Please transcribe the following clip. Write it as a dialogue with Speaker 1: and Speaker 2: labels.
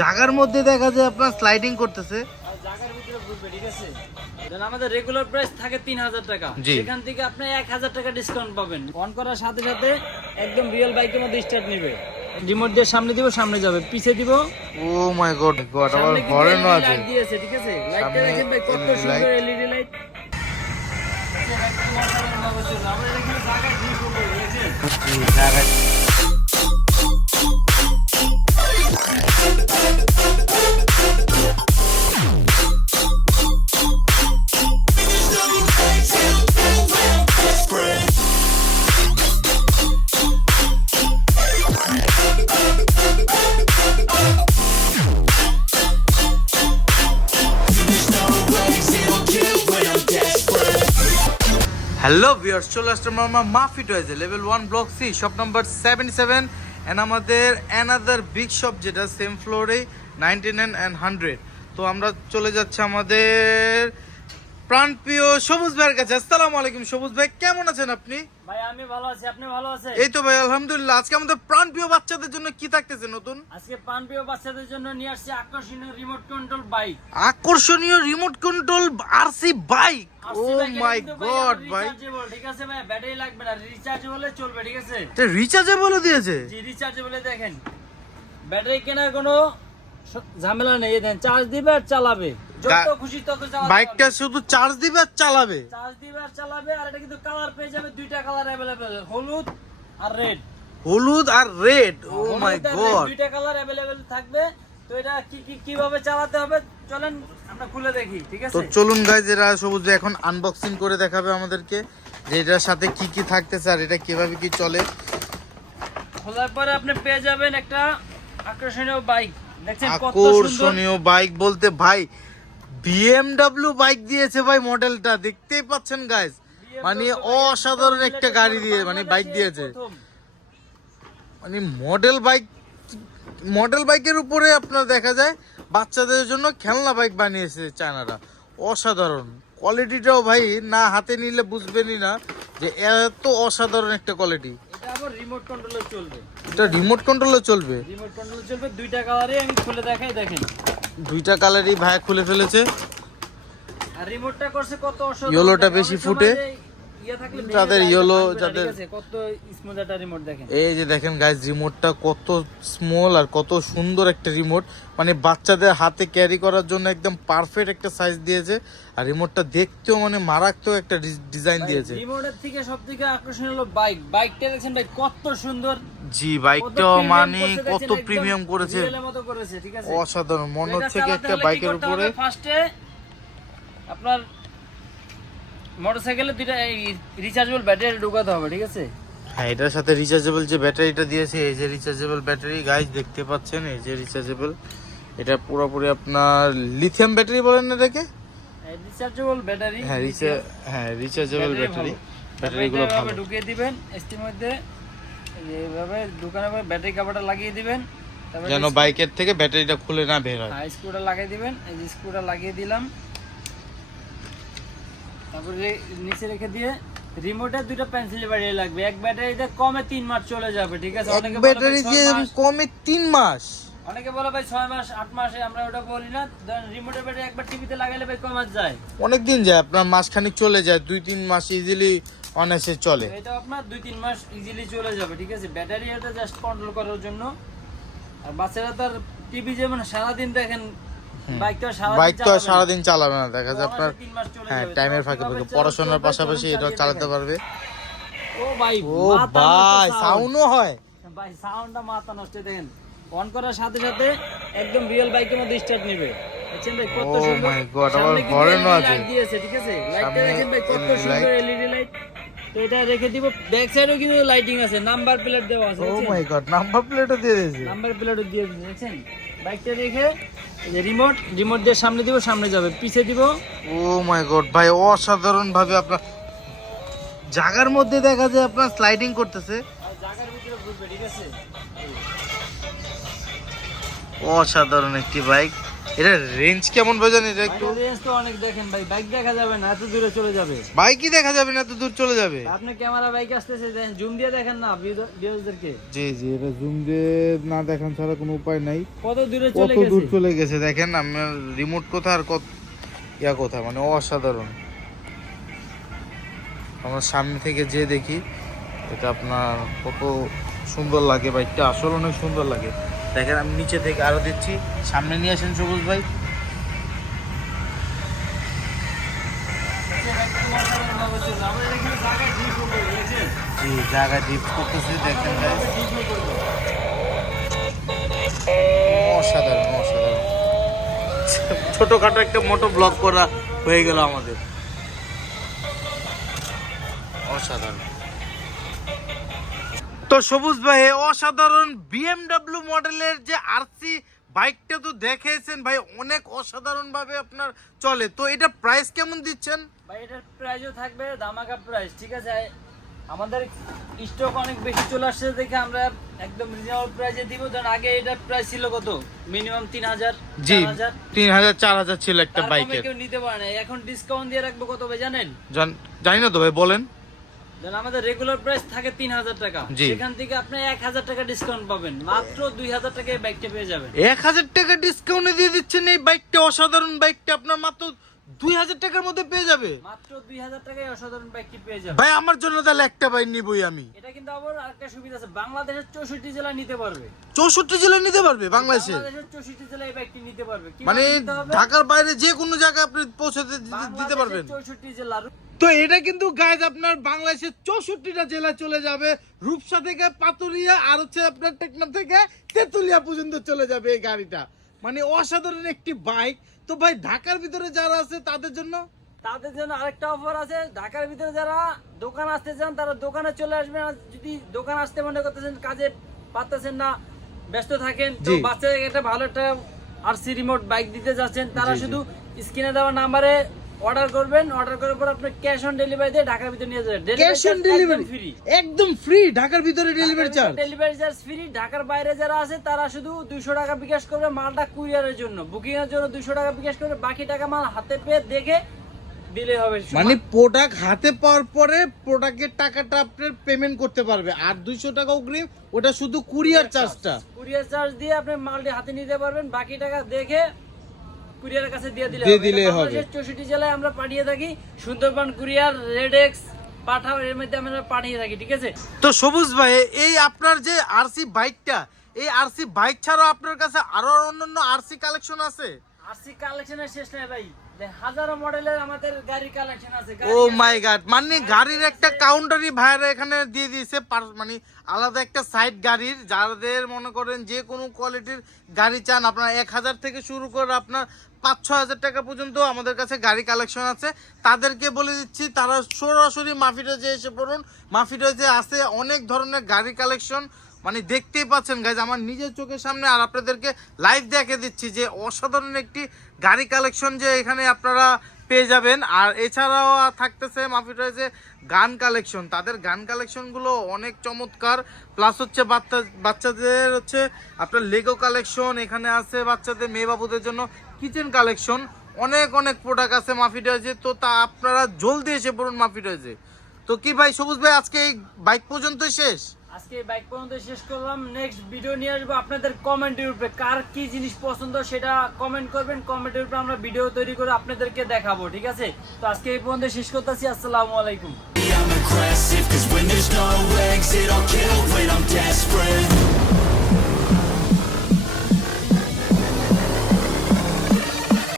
Speaker 1: জায়গার মধ্যে দেখা যায় আপনার স্লাইডিং করতেছে।
Speaker 2: আর ভিতরে ঘুরবে ঠিক আছে? আমাদের রেগুলার প্রাইস থাকে তিন হাজার টাকা। সেখান থেকে আপনি এক হাজার টাকা ডিসকাউন্ট পাবেন। অন করার সাথে সাথে একদম রিয়েল বাইকের মধ্যে স্টার্ট নেবে। রিমোট দিয়ে সামনে দিব সামনে যাবে। পিছে দিব।
Speaker 1: ও মাই গড গড আবার
Speaker 2: সামনে কিন্তু
Speaker 1: হরেনও
Speaker 2: LED
Speaker 1: আছে
Speaker 2: দিয়েছে ঠিক আছে? লাইটটা
Speaker 1: সামনে
Speaker 2: দেখেন ভাই কত সুন্দর এলইডি লাইট আমরা এখানে জায়গা ঠিক করব বুঝেছেন
Speaker 1: হ্যালো ভিউয়ার্স চলে আসলাম আমরা মাফি টয়েজে level one block C shop number seven seven and আমাদের অ্যানাদার বিগ শপ যেটা সেম ফ্লোরে নাইনটি নাইন অ্যান্ড হান্ড্রেড তো আমরা চলে যাচ্ছি আমাদের প্রাণপ্রিয় সবুজ ভাইয়ের কাছে আসসালামু আলাইকুম সবুজ ভাই কেমন আছেন আপনি?
Speaker 2: ভাই আমি ভালো আছি আপনি ভালো আছেন?
Speaker 1: এই তো ভাই আলহামদুলিল্লাহ। আজকে আমাদের প্রাণপ্রিয় বাচ্চাদের জন্য কি থাকতেছে নতুন?
Speaker 2: আজকে পানপ্রিয় বাচ্চাদের জন্য নিয়ে আসছি আকর্ষণীয় রিমোট কন্ট্রোল বাইক
Speaker 1: আকর্ষণীয় remote control RC bike oh my God ভাই
Speaker 2: ঠিক আছে ভাই? ব্যাটারি লাগবে না রিচার্জেবল চলবে ঠিক আছে?
Speaker 1: এটা রিচার্জেবল দিয়েছে?
Speaker 2: জি রিচার্জেবল দেখেন। ব্যাটারি কেনার কোনো ঝামেলা নেই এই দেন চার্জ দিবে আর চালাবে যত
Speaker 1: গা-
Speaker 2: খুশি তত চালাবে
Speaker 1: বাইকটা শুধু চার্জ দিবে আর চালাবে
Speaker 2: চার্জ দিবে আর চালাবে আর এটা কিন্তু কালার পেয়ে যাবে দুইটা কালার अवेलेबल হলুদ আর রেড
Speaker 1: হলুদ আর রেড ও মাই গড
Speaker 2: দুইটা কালার अवेलेबल থাকবে তো এটা কি কি কিভাবে চালাতে হবে চলেন আমরা খুলে দেখি ঠিক
Speaker 1: তো
Speaker 2: আছে
Speaker 1: চলুন গাইজ এরা সবুজ ভাই এখন আনবক্সিং করে দেখাবে আমাদেরকে যে এটার সাথে কি কি থাকতেছে আর এটা কিভাবে কি চলে
Speaker 2: খোলার পরে আপনি পেয়ে যাবেন একটা আকর্ষণীয় বাইক দেখছেন কত সুন্দর
Speaker 1: আকর্ষণীয় বাইক বলতে ভাই বিএমডাব্লিউ বাইক দিয়েছে ভাই মডেলটা দেখতেই পাচ্ছেন গাইস মানে অসাধারণ একটা গাড়ি দিয়ে মানে বাইক দিয়েছে। মানে মডেল বাইক মডেল বাইকের উপরে আপনার দেখা যায় বাচ্চাদের জন্য খেলনা বাইক বানিয়েছে চায়নারা। অসাধারণ। কোয়ালিটিটাও ভাই না হাতে নিলে বুঝবেনই না যে এত অসাধারণ একটা কোয়ালিটি
Speaker 2: রিমোট কন্ট্রোলে চলবে।
Speaker 1: এটা রিমোট কন্ট্রোলে চলবে।
Speaker 2: রিমোট কন্ট্রোলে চলবে দুইটা কালারই আমি খুলে দেখাই দেখেন।
Speaker 1: দুইটা কালারই ভাই খুলে ফেলেছে।
Speaker 2: আর রিমোটটা করছে কত অসাধারণ ইয়েলোটা
Speaker 1: বেশি ফুটে।
Speaker 2: ইয়ে থাকলে ভেঙে
Speaker 1: যাদের
Speaker 2: যায়,
Speaker 1: yellow,
Speaker 2: ভাঙবে না,
Speaker 1: যাদের-
Speaker 2: কত স্মুথ একটা রিমোট দেখেন।
Speaker 1: এই যে দেখেন গাইজ রিমোটটা কত স্মল আর কত সুন্দর একটা রিমোট মানে বাচ্চাদের হাতে ক্যারি করার জন্য একদম পারফেক্ট একটা সাইজ দিয়েছে। আর রিমোটটা দেখতেও মানে মারাত্মক একটা ডিজাইন দিয়েছে।
Speaker 2: রিমোটের থেকে সব থেকে আকর্ষণীয় হলো বাইক বাইকটা দেখছেন ভাই কত সুন্দর।
Speaker 1: জি বাইকটাও মানে কত প্রিমিয়াম করেছে। অসাধারণ মনে হচ্ছে কি একটা বাইকের উপরে।
Speaker 2: ফার্স্টে আপনার মোটরসাইকেলে দুইটা রিচার্জেবল ব্যাটারি ঢোকাতে হবে ঠিক আছে?
Speaker 1: হ্যাঁ এটার সাথে রিচার্জেবল যে ব্যাটারিটা দিয়েছে এই যে রিচার্জেবল ব্যাটারি গাইজ দেখতে পাচ্ছেন এই যে রিচার্জেবল এটা পুরোপুরি আপনার লিথিয়াম ব্যাটারি বলেন না এটাকে?
Speaker 2: রিচার্জেবল ব্যাটারি
Speaker 1: হ্যাঁ রিচার্জ হ্যাঁ রিচার্জেবল ব্যাটারি ব্যাটারিগুলো ভালো।
Speaker 2: ঢুকিয়ে দিবেন এসটির মধ্যে এইভাবে পর ব্যাটারি কাভারটা লাগিয়ে দিবেন
Speaker 1: যেন বাইকের থেকে ব্যাটারিটা খুলে না বের হয়।
Speaker 2: হ্যাঁ স্ক্রুটা লাগিয়ে দিবেন এই যে স্ক্রুটা লাগিয়ে দিলাম। তারপরে নিচে রেখে দিয়ে রিমোটে দুটো পেন্সিল ব্যাটারি লাগবে। এক ব্যাটারিতে কমে তিন মাস চলে যাবে ঠিক আছে?
Speaker 1: এক ব্যাটারি দিয়ে কমে তিন মাস।
Speaker 2: অনেকে বলে ভাই ছয় মাস আট মাসে আমরা ওটা বলি না। রিমোটের ব্যাটারি একবার টিভিতে লাগাইলে ভাই কমাস যায়?
Speaker 1: অনেক দিন যায় আপনার মাসখানিক চলে যায় দুই তিন মাস ইজিলি অনায়াসে চলে।
Speaker 2: এটা আপনার দুই তিন মাস ইজিলি চলে যাবে ঠিক আছে? ব্যাটারি এটা জাস্ট কন্ট্রোল করার জন্য। আর বাচ্চারা তার টিভি যেমন সারাদিন দেখেন বাইক তো সারাদিন চালাবে না।
Speaker 1: দেখা যায় আপনার হ্যাঁ টাইমের ফাঁকে ফাঁকে। পড়াশোনার পাশাপাশি এটা চালাতে পারবে।
Speaker 2: ও ভাই
Speaker 1: ও ভাই সাউন্ডও হয়।
Speaker 2: ভাই সাউন্ডটা মাথা নষ্ট দেখেন। অন করার সাথে সাথে একদম রিয়েল বাইকের মধ্যে স্টার্ট নেবে। দেখছেন ভাই কত
Speaker 1: Oh
Speaker 2: সুন্দর সামনে কিন্তু। লাইট দিয়েছে ঠিক আছে? লাইটটা দেখেন ভাই কত সুন্দর এলইডি লাইট তো এটা রেখে দিব। ব্যাক সাইডেও কিন্তু লাইটিং আছে নাম্বার প্লেট দেওয়া আছে
Speaker 1: ও মাই গড নাম্বার প্লেটও দিয়ে দিয়েছে।
Speaker 2: নাম্বার প্লেটও দিয়ে দিয়েছে দেখছেন? বাইকটা রেখে রিমোট রিমোট দিয়ে সামনে দিব সামনে যাবে। পিছে দিব।
Speaker 1: ও মাই গড ভাই অসাধারণ ভাবে আপনার জাগার মধ্যে দেখা যায় আপনার স্লাইডিং করতেছে। অসাধারণ একটি বাইক এটা রেঞ্জ কেমন ভাইজান এটা একটু
Speaker 2: রেঞ্জ তো অনেক দেখেন ভাই বাইক দেখা যাবে না এত দূরে চলে যাবে।
Speaker 1: বাইকই দেখা যাবে না এত দূর চলে যাবে।
Speaker 2: আপনি ক্যামেরা বাইক আসতেছে দেখেন জুম দিয়ে দেখেন না ভিউয়ারদেরকে
Speaker 1: জি জি এটা জুম দিয়ে না দেখান ছাড়া কোনো উপায় নাই।
Speaker 2: কত দূরে
Speaker 1: কত দূর চলে গেছে দেখেন আমার রিমোট কোথা আর কত ইয়া কোথা মানে অসাধারণ। আমার সামনে থেকে যে দেখি এটা আপনার কত সুন্দর লাগে বাইকটা আসলে অনেক সুন্দর লাগে। দেখেন আমি নিচে থেকে আরও দিচ্ছি। সামনে নিয়ে আসেন সবুজ ভাই? জি জায়গা ডিপ করতেছি, দেখেন অসাধারণ ছোটখাটো একটা মোটো ব্লগ করা হয়ে গেল আমাদের। অসাধারণ। সবুজ ভাই অসাধারণ বিএমডব্লিউ মডেলের যে আরসি বাইকটা তো দেখেছেন ভাই অনেক অসাধারণ ভাবে আপনার চলে। তো এটা প্রাইস কেমন দিচ্ছেন?
Speaker 2: ভাই এটার প্রাইসও থাকবে ধামাকা প্রাইস ঠিক আছে? আমাদের স্টক অনেক বেশি চলে আসছে দেখে আমরা একদম রিজনেবল প্রাইসে দিব। ধরুন আগে এটার প্রাইস ছিল কত? মিনিমাম তিন হাজার
Speaker 1: জি
Speaker 2: চার হাজার।
Speaker 1: তিন হাজার চার হাজার ছিল একটা বাইকের।
Speaker 2: কেউ নিতে পারে না। এখন ডিসকাউন্ট দিয়ে রাখব কত ভাই জানেন?
Speaker 1: জান- জানি না তো ভাই বলেন।
Speaker 2: আমাদের রেগুলার প্রাইস থাকে তিন হাজার টাকা সেখান থেকে আপনি এক হাজার টাকা ডিসকাউন্ট পাবেন। মাত্র দুই হাজার টাকায় বাইকটা পেয়ে যাবেন।
Speaker 1: এক হাজার টাকা ডিসকাউন্টে দিয়ে দিচ্ছেন এই বাইকটা অসাধারণ বাইকটা আপনার মাত্র দুই হাজার টাকার মধ্যে পেয়ে যাবে।
Speaker 2: মাত্র দুই হাজার টাকায় অসাধারণ বাইকটি পেয়ে যাবেন।
Speaker 1: ভাই আমার জন্য তাহলে একটা বাইক নিবই আমি।
Speaker 2: এটা কিন্তু আবার আরেকটা সুবিধা আছে। বাংলাদেশের চৌষট্টি জেলা নিতে পারবে।
Speaker 1: চৌষট্টি জেলায় নিতে পারবে বাংলাদেশে?
Speaker 2: বাংলাদেশের চৌষট্টি জেলায় এই বাইকটি নিতে পারবে।
Speaker 1: মানে ঢাকার বাইরে যে কোনো জায়গায় আপনি পৌঁছে দিতে পারবেন।
Speaker 2: চৌষট্টি জেলার
Speaker 1: তো এটা কিন্তু গাইজ আপনার বাংলাদেশের চৌষট্টিটা জেলা চলে যাবে। রূপসা থেকে পাতুরিয়া আর হচ্ছে আপনার টেকনাফ থেকে তেতুলিয়া পর্যন্ত চলে যাবে এই গাড়িটা। মানে অসাধারণ একটি বাইক তো ভাই ঢাকার ভিতরে যারা আছে তাদের জন্য?
Speaker 2: তাদের জন্য আরেকটা অফার আছে। ঢাকার ভিতরে যারা দোকান আসতে চান তারা দোকানে চলে আসবেন। আর যদি দোকান আসতে মনে করতেছেন কাজে পারতেছেন না ব্যস্ত থাকেন তো। বাচ্চাদের একটা ভালো একটা আরসি রিমোট বাইক দিতে যাচ্ছেন। তারা। শুধু স্ক্রিনে দেওয়া নাম্বারে অর্ডার করবেন অর্ডার করার পর আপনি ক্যাশ অন ডেলিভারি দিয়ে ঢাকার ভিতরে নিয়ে যাবেন।
Speaker 1: ক্যাশ অন ডেলিভারি
Speaker 2: ফ্রি
Speaker 1: একদম ফ্রি ঢাকার ভিতরে delivery charge
Speaker 2: delivery charge free ঢাকার বাইরে যারা আছে তারা শুধু দুইশো টাকা বিকাশ করবে মালটা কুরিয়ারের জন্য। বুকিং এর জন্য দুইশো টাকা বিকাশ করবে বাকি টাকা মাল হাতে পেয়ে দেখে দিলে হবে।
Speaker 1: মানে প্রোডাক্ট হাতে পাওয়ার পরে প্রোডাক্টের টাকাটা আপনার পেমেন্ট করতে পারবে। আর দুইশো টাকা অগ্রিম ওটা শুধু কুরিয়ার চার্জটা
Speaker 2: কুরিয়ার চার্জ দিয়ে আপনি মালটি হাতে নিতে পারবেন বাকি টাকা দেখে কুরিয়ারের কাছে দিয়ে দিলে
Speaker 1: দিয়ে
Speaker 2: হবে।
Speaker 1: হবে।
Speaker 2: চৌষট্টি জেলায় আমরা পাঠিয়ে থাকি সুন্দরবন কুরিয়ার রেডেক্স পাঠাও এর মধ্যে আমরা পাঠিয়ে থাকি ঠিক আছে
Speaker 1: তো সবুজ ভাই এই আপনার যে আরসি বাইকটা এই আরসি বাইক ছাড়াও আপনার কাছে আরও অন্যান্য আরসি কালেকশন আছে
Speaker 2: আরসি কালেকশনের শেষ নাই ভাই হাজারো মডেলের আমাদের গাড়ি কালেকশন আছে
Speaker 1: ও মাই গড মানে গাড়ির একটা কাউন্টারই ভাইরা এখানে দিয়ে দিয়েছে মানে আলাদা একটা সাইড গাড়ির। যাদের মনে করেন যে কোনো কোয়ালিটির গাড়ি চান আপনার এক হাজার থেকে শুরু করে আপনার পাঁচ ছ হাজার টাকা পর্যন্ত আমাদের কাছে গাড়ি কালেকশন আছে। তাদেরকে বলে দিচ্ছি তারা সরাসরি মাফিটাজে এসে পড়ুন। মাফিটাজে আছে অনেক ধরনের গাড়ি কালেকশন মানে দেখতেই পাচ্ছেন গাইজ আমার নিজের চোখের সামনে আর আপনাদেরকে লাইভ দেখে দিচ্ছি যে অসাধারণ একটি গাড়ি কালেকশন যে এখানে আপনারা পেয়ে যাবেন। আর এছাড়াও থাকতেছে মাফিটাইজে গান কালেকশন তাদের গান কালেকশনগুলো অনেক চমৎকার। প্লাস হচ্ছে বাচ্চা বাচ্চাদের হচ্ছে আপনার লেগো কালেকশন এখানে আছে বাচ্চাদের মেয়ে বাবুদের জন্য কিচেন কালেকশন অনেক অনেক প্রোডাক্ট আছে মাফিটাইজে তো তা আপনারা জলদি এসে পড়ুন মাফিটাইজে তো কি ভাই, সবুজ ভাই, আজকে এই বাইক পর্যন্তই শেষ?
Speaker 2: আজকে বাইক পর্যন্ত শেষ করলাম। নেক্সট ভিডিও নিয়ে আসব আপনাদের কমেন্টের উপরে। কার কি জিনিস পছন্দ সেটা কমেন্ট করবেন। কমেন্টের উপরে আমরা ভিডিও তৈরি করে আপনাদেরকে দেখাবো, ঠিক আছে? তো আজকে এই পর্যন্ত শেষ করতেছি। আসসালামু আলাইকুম।